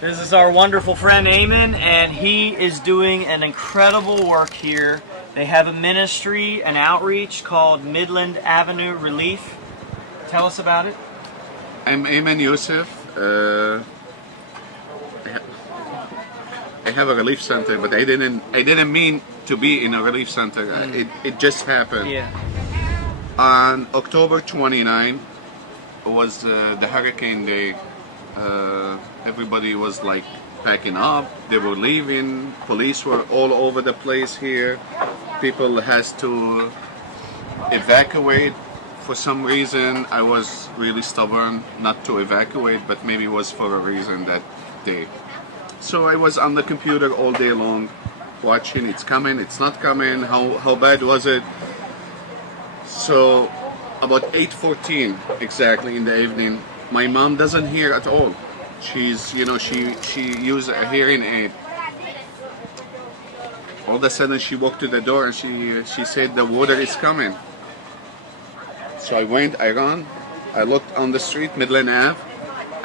This is our wonderful friend Aiman, and he is doing an incredible work here. They have a ministry, an outreach called Midland Avenue Relief. Tell us about it. I'm Aiman Youssef. I have a relief center, but I didn't mean to be in a relief center. It just happened. Yeah. On October 29 was the hurricane day. Everybody was like packing up. They were leaving. Police were all over the place here. People has to evacuate. For some reason, I was really stubborn not to evacuate, but maybe it was for a reason that day. So I was on the computer all day long, watching it's coming, it's not coming, how bad was it. So about 8:14 exactly in the evening, my mom doesn't hear at all. She's, she used a hearing aid. All of a sudden she walked to the door and she said the water is coming. So I went, I ran, I looked on the street, Midland Ave.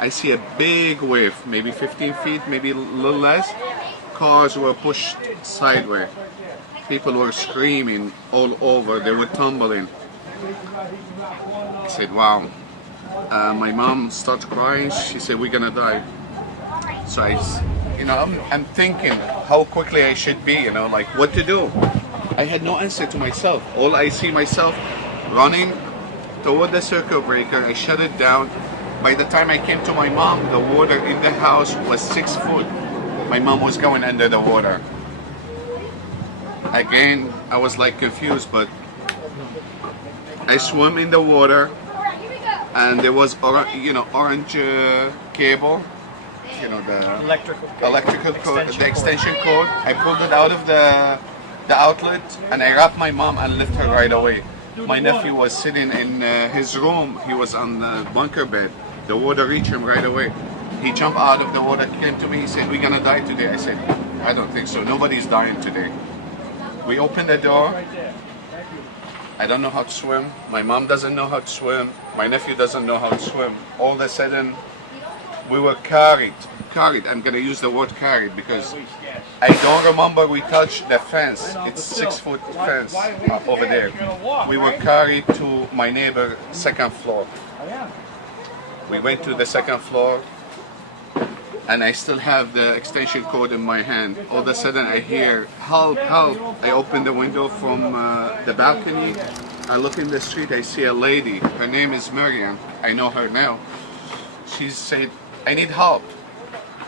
I see a big wave, maybe 15 feet, maybe a little less. Cars were pushed sideways. People were screaming all over, they were tumbling. I said, wow. My mom started crying. She said, we're gonna die. So I'm thinking how quickly I should be, like what to do. I had no answer to myself. All I see myself running toward the circuit breaker. I shut it down. By the time I came to my mom, the water in the house was 6 foot. My mom was going under the water. Again, I was like confused, but I swam in the water, and there was orange cable, the electrical cord, the extension cord. I pulled it out of the outlet, and I wrapped my mom and left her right away. My nephew was sitting in his room. He was on the bunker bed. The water reached him right away. He jumped out of the water, came to me, he said, we're gonna die today. I said, I don't think so. Nobody's dying today. We opened the door. I don't know how to swim. My mom doesn't know how to swim. My nephew doesn't know how to swim. All of a sudden, we were carried. I'm gonna use the word carried because I don't remember we touched the fence. It's 6 foot fence over there. We were carried to my neighbor's second floor. We went to the second floor, and I still have the extension cord in my hand. All of a sudden I hear, help, help. I open the window from the balcony. I look in the street, I see a lady. Her name is Miriam. I know her now. She said, I need help.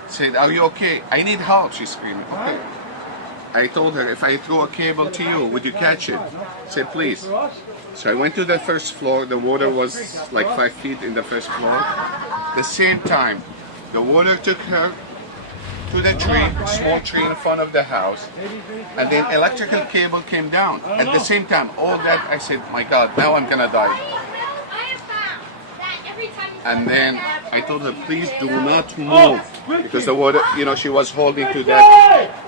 I said, are you okay? I need help, she screamed. Okay. I told her, if I throw a cable to you, would you catch it? I said, please. So I went to the first floor. The water was like 5 feet in the first floor. The same time, the water took her to the tree, small tree in front of the house, and then electrical cable came down. At the same time, all that, I said, my God, now I'm gonna die. And then I told her, please do not move, because the water, she was holding to that.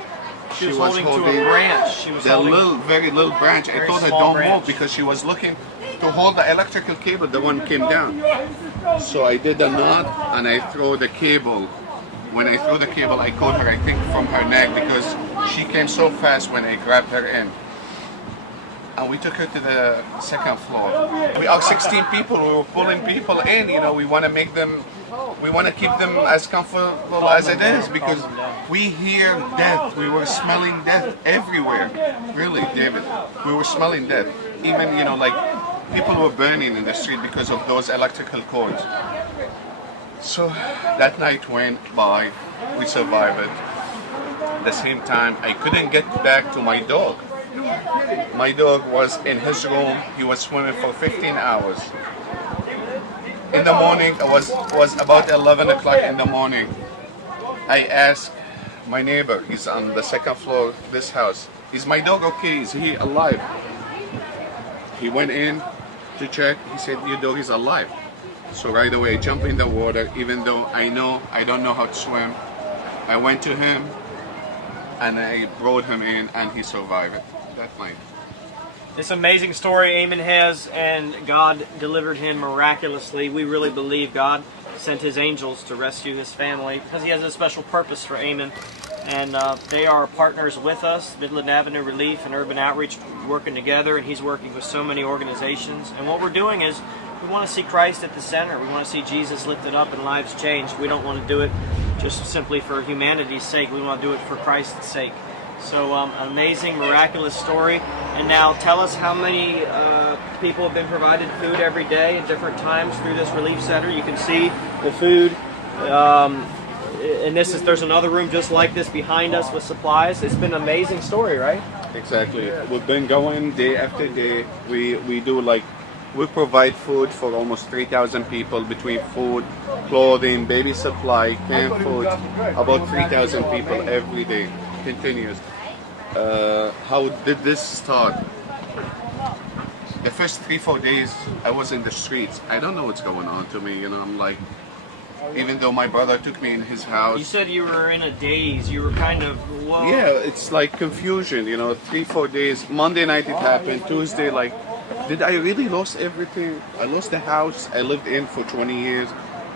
She was holding to a branch. She was holding very little branch. I told her don't move because she was looking to hold the electrical cable. The one came down. So I did a knot and I threw the cable. When I threw the cable, I caught her, I think, from her neck because she came so fast when I grabbed her in. And we took her to the second floor. We are 16 people. We were pulling people in. We want to make them. We want to keep them as comfortable as it is because we hear death. We were smelling death everywhere. Really, David. We were smelling death. Even, like people were burning in the street because of those electrical cords. So that night went by. We survived it. At the same time, I couldn't get back to my dog. My dog was in his room. He was swimming for 15 hours. In the morning, it was about 11 o'clock in the morning. I asked my neighbor, he's on the second floor of this house, is my dog okay? Is he alive? He went in to check. He said, your dog is alive. So right away, I jumped in the water, even though I don't know how to swim. I went to him, and I brought him in, and he survived it that night. This amazing story Aiman has, and God delivered him miraculously. We really believe God. sent his angels to rescue his family because he has a special purpose for Aiman. And they are partners with us, Midland Avenue Relief and Urban Outreach, working together, and he's working with so many organizations. And what we're doing is we want to see Christ at the center. We want to see Jesus lifted up and lives changed. We don't want to do it just simply for humanity's sake. We want to do it for Christ's sake. So an amazing, miraculous story. And now tell us how many people have been provided food every day at different times through this relief center. You can see the food. And there's another room just like this behind us with supplies. It's been an amazing story, right? Exactly. We've been going day after day. We provide food for almost 3,000 people between food, clothing, baby supply, canned food. About 3,000 people every day. Continuous. How did this start? The first 3-4 days I was in the streets. I don't know what's going on to me. I'm like, even though my brother took me in his house. You said you were in a daze. You were kind of, whoa. Yeah, it's like confusion, 3-4 days. Monday night it happened. Tuesday, like, did I really lose everything? I lost the house I lived in for 20 years.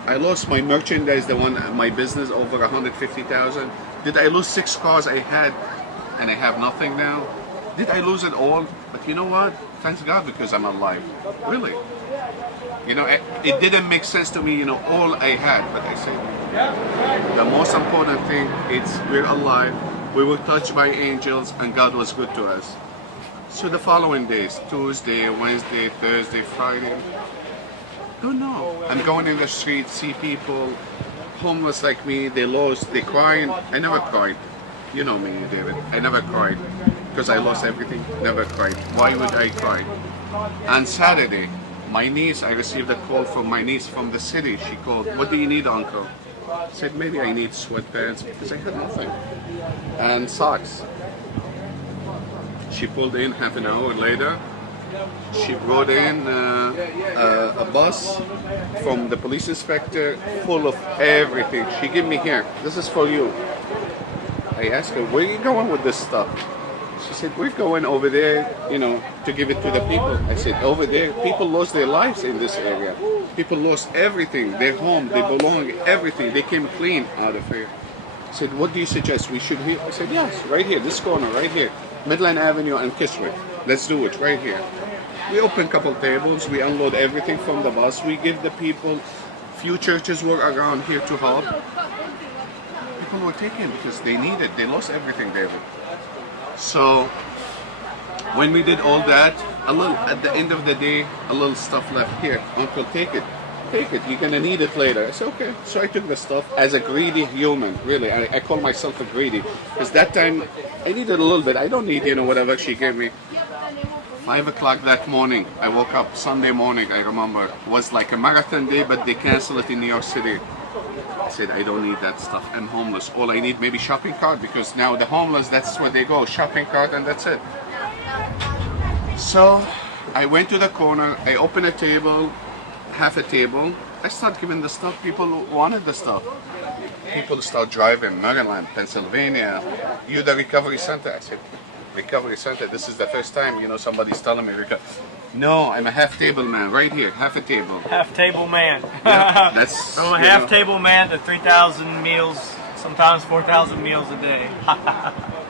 I lost my merchandise, my business, over 150,000. Did I lose 6 cars I had and I have nothing now? Did I lose it all? But you know what? Thanks God, because I'm alive. Really. It didn't make sense to me, all I had. But I said, the most important thing is we're alive. We were touched by angels and God was good to us. So the following days, Tuesday, Wednesday, Thursday, Friday, don't know. I'm going in the street, see people, homeless like me, they crying. I never cried. You know me, David. I never cried because I lost everything. Never cried. Why would I cry? On Saturday, my niece, I received a call from my niece from the city. She called, "What do you need, Uncle?" I said, "Maybe I need sweatpants," because I had nothing. And socks. She pulled in half an hour later. She brought in a bus from the police inspector full of everything. She gave me, "Here, this is for you." I asked her, "Where are you going with this stuff?" She said, "We're going over there, to give it to the people." I said, "Over there, people lost their lives in this area. People lost everything, their home, their belongings, everything. They came clean out of here." I said, "What do you suggest we should do?" I said, "Yes, right here, this corner, right here. Midland Avenue and Kishwick. Let's do it right here." We open a couple tables, we unload everything from the bus, we give the people. Few churches were around here to help. People were taken because they needed, they lost everything, David. So when we did all that, at the end of the day, a little stuff left here. "Uncle, take it. You're gonna need it later." I said, "Okay." So I took the stuff as a greedy human, really. I call myself a greedy because that time I needed a little bit. I don't need, whatever she gave me. 5 o'clock that morning, I woke up. Sunday morning, I remember, was like a marathon day, but they canceled it in New York City. I said, "I don't need that stuff. I'm homeless. All I need maybe shopping cart, because now the homeless, that's where they go, shopping cart, and that's it." So I went to the corner. I opened a table, half a table. I start giving the stuff. People wanted the stuff. People start driving, Maryland, Pennsylvania. "You the recovery center?" I said, "Recovery center? This is the first time, somebody's telling me." "No, I'm a half table man, right here, half a table." Half table man. Yeah, that's From a half table man to 3,000 meals, sometimes 4,000 meals a day.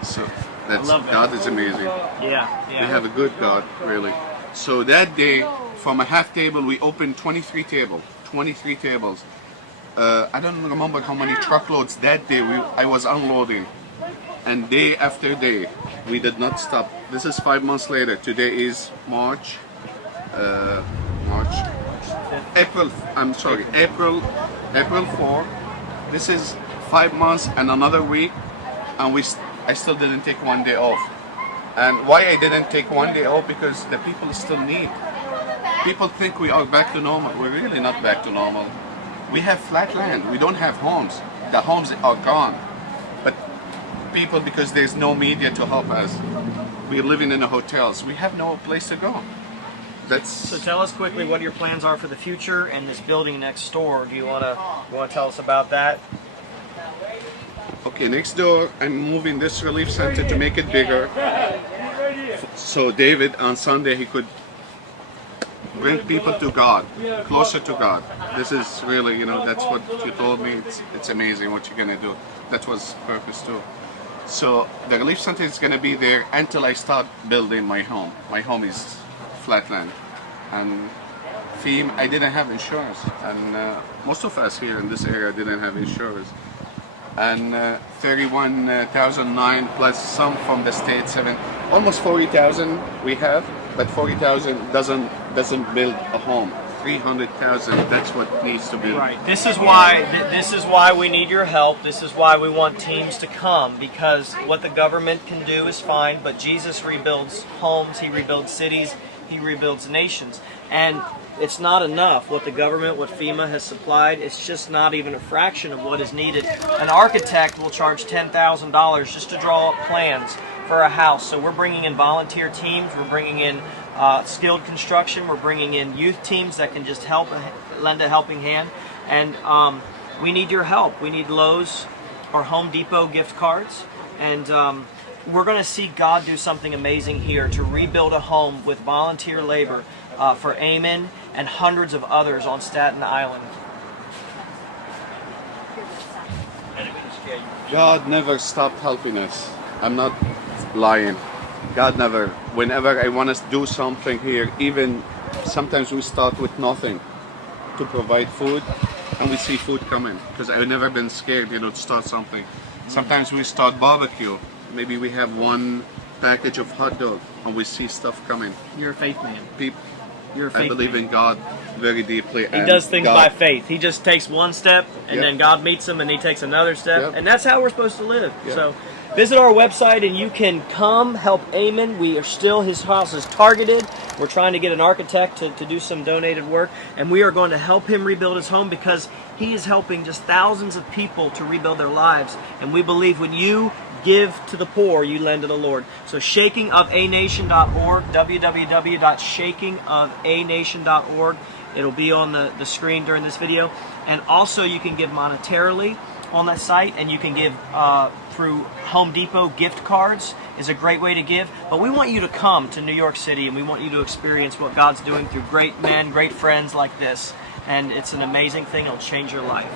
So that's, I love that. God is amazing. Yeah. We have a good God, really. So that day, from a half table, we opened 23 tables. I don't remember how many truckloads that day I was unloading. And day after day, we did not stop. This is 5 months later. Today is April 4. This is 5 months and another week, and I still didn't take one day off. And why I didn't take one day off? Because the people still need. People think we are back to normal. We're really not back to normal. We have flat land. We don't have homes. The homes are gone. But people, because there's no media to help us, we're living in the hotels. We have no place to go. So tell us quickly what your plans are for the future and this building next door. Do you want to tell us about that? Okay, next door, I'm moving this relief center to make it bigger. So David, on Sunday, he could bring people to God, closer to God. This is really, you know, that's what you told me. It's amazing what you're gonna do. That was purpose too. So the relief center is gonna be there until I start building my home. My home is flatland, and FEMA, I didn't have insurance, and most of us here in this area didn't have insurance. And 31,009 plus some from the state, almost 40,000 we have, but 40,000 doesn't build a home. 300,000, that's what needs to be. Right. This is why we need your help. This is why we want teams to come, because what the government can do is fine, but Jesus rebuilds homes, he rebuilds cities, he rebuilds nations. And it's not enough. What the government, what FEMA has supplied, it's just not even a fraction of what is needed. An architect will charge $10,000 just to draw up plans for a house. So we're bringing in volunteer teams, we're bringing in skilled construction, we're bringing in youth teams that can just help, lend a helping hand. And we need your help. We need Lowe's or Home Depot gift cards. And we're going to see God do something amazing here to rebuild a home with volunteer labor for Aiman and hundreds of others on Staten Island. God never stopped helping us. I'm not lying. God never. Whenever I want to do something here, even sometimes we start with nothing to provide food, and we see food coming. Because I've never been scared, you know, to start something. Sometimes we start barbecue. Maybe we have one package of hot dog, and we see stuff coming. You're a faith man. You're a faith I believe man. in God very deeply. He does things by faith. He just takes one step, and then God meets him, and he takes another step. And that's how we're supposed to live. So visit our website, and you can come help Aiman. We are still, his house is targeted. We're trying to get an architect to do some donated work, and we are going to help him rebuild his home, because he is helping just thousands of people to rebuild their lives. And we believe when you give to the poor, you lend to the Lord. So shakingofanation.org, www.shakingofanation.org. It'll be on the screen during this video. And also you can give monetarily on that site, and you can give through Home Depot gift cards is a great way to give. But we want you to come to New York City, and we want you to experience what God's doing through great men, great friends like this. And it's an amazing thing. It'll change your life.